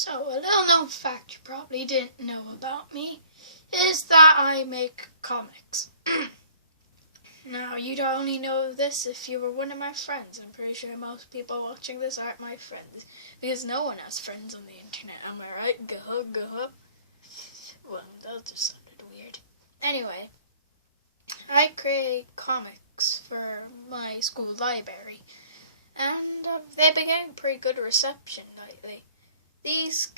So, a little known fact you probably didn't know about me is that I make comics. Now, you'd only know this if you were one of my friends. I'm pretty sure most people watching this aren't my friends, because no one has friends on the internet, am I right? Gah. Well, that just sounded weird. Anyway, I create comics for my school library, and they've been getting pretty good reception lately. These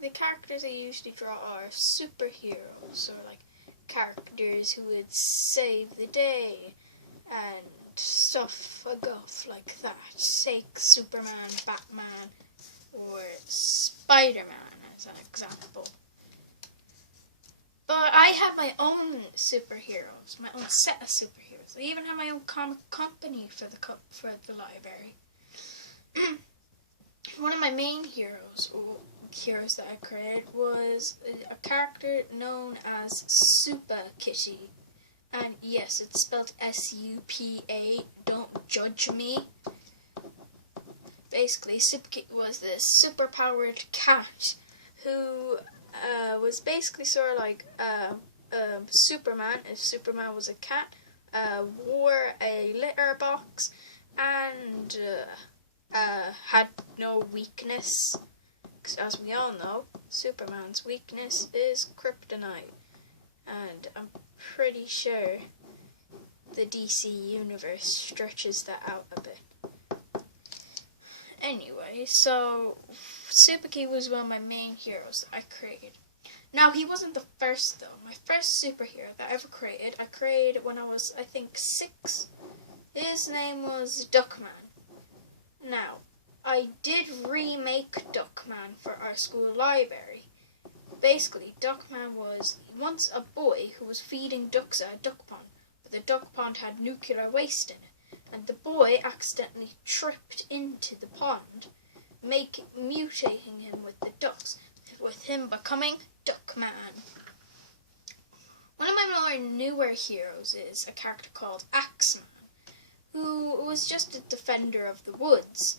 the characters I usually draw are superheroes, or like characters who would save the day and stuff like that. Say Superman, Batman, or Spider-Man as an example. But I have my own superheroes, my own set of superheroes. I even have my own comic company for the library. One of my main heroes that I created was a character known as Supa Kitty. And yes, it's spelled S-U-P-A, don't judge me. Basically, Supa Kitty was this super-powered cat who was basically sort of like Superman, if Superman was a cat, wore a litter box, and had no weakness. Because as we all know, Superman's weakness is kryptonite. And I'm pretty sure the DC universe stretches that out a bit. Anyway, so Supa Kitty was one of my main heroes that I created. Now, he wasn't the first, though. My first superhero that I ever created, I created when I was, I think, 6. His name was Duckman. Now, I did remake Duckman for our school library. Basically, Duckman was once a boy who was feeding ducks at a duck pond, but the duck pond had nuclear waste in it, and the boy accidentally tripped into the pond, mutating him with the ducks, with him becoming Duckman. One of my more newer heroes is a character called Axman, who was just a defender of the woods,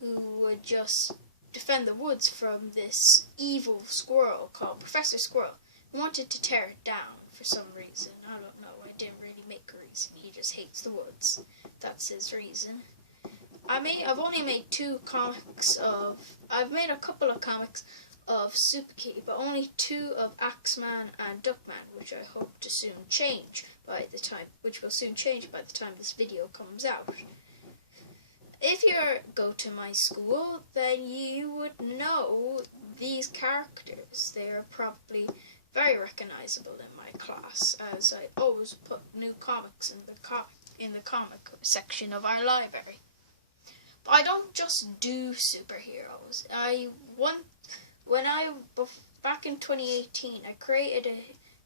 who would just defend the woods from this evil squirrel called Professor Squirrel, who wanted to tear it down for some reason. I don't know, I didn't really make a reason. He just hates the woods. That's his reason. I've only made I've made a couple of comics of Supa Kitty, but only 2 of Axman and Duckman, which I hope to soon change which will soon change by the time this video comes out. If you go to my school, then you would know these characters. They are probably very recognizable in my class, as I always put new comics in the comic section of our library. But I don't just do superheroes. Back in 2018, I created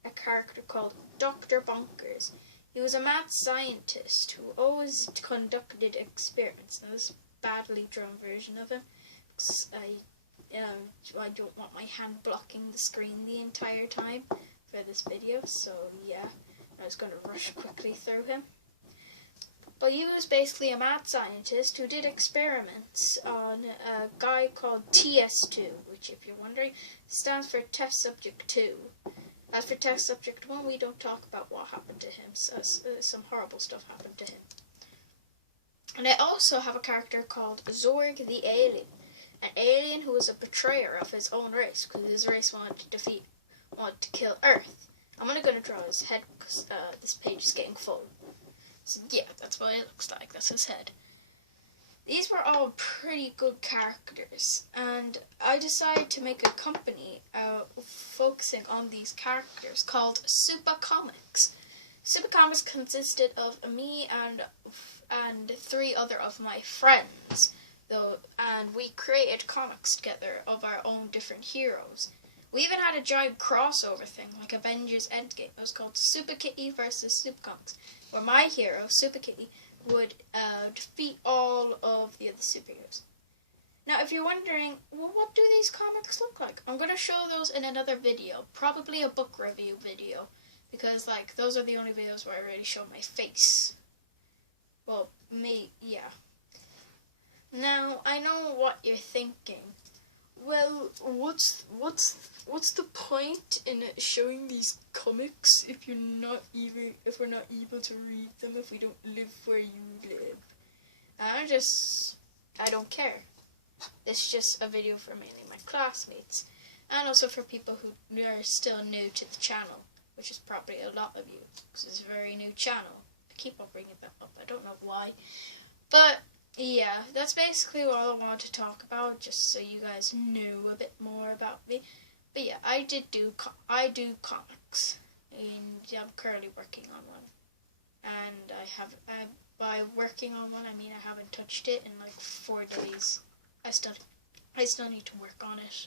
a character called Dr. Bonkers. He was a mad scientist who always conducted experiments. Now, this is a badly drawn version of him, because I don't want my hand blocking the screen the entire time for this video, so yeah, I was going to rush quickly through him. But he was basically a mad scientist who did experiments on a guy called TS2, which, if you're wondering, stands for Test Subject 2. As for Test Subject 1, we don't talk about what happened to him. Some horrible stuff happened to him. And I also have a character called Zorg the Alien. An alien who was a betrayer of his own race, because his race wanted to kill Earth. I'm only going to draw his head, because this page is getting full. So yeah, that's what it looks like. That's his head. These were all pretty good characters, and I decided to make a company focusing on these characters called Supa Comics. Supa Comics consisted of me and 3 other of my friends, and we created comics together of our own different heroes. We even had a giant crossover thing, like Avengers Endgame. It was called Supa Kitty versus Supa Comics, where my hero, Supa Kitty, would defeat all of the other superheroes. Now, if you're wondering, well, what do these comics look like? I'm going to show those in another video, probably a book review video, because, like, those are the only videos where I really show my face. Well, me, yeah. Now, I know what you're thinking. Well, what's the point in showing these comics if we're not able to read them, if we don't live where you live? I don't care. It's just a video for mainly my classmates, and also for people who are still new to the channel, which is probably a lot of you, because it's a very new channel. I keep on bringing that up. I don't know why, but yeah, that's basically all I wanted to talk about, just so you guys knew a bit more about me. But yeah, I do comics, and I'm currently working on one. And by working on one, I mean I haven't touched it in like 4 days. I still need to work on it.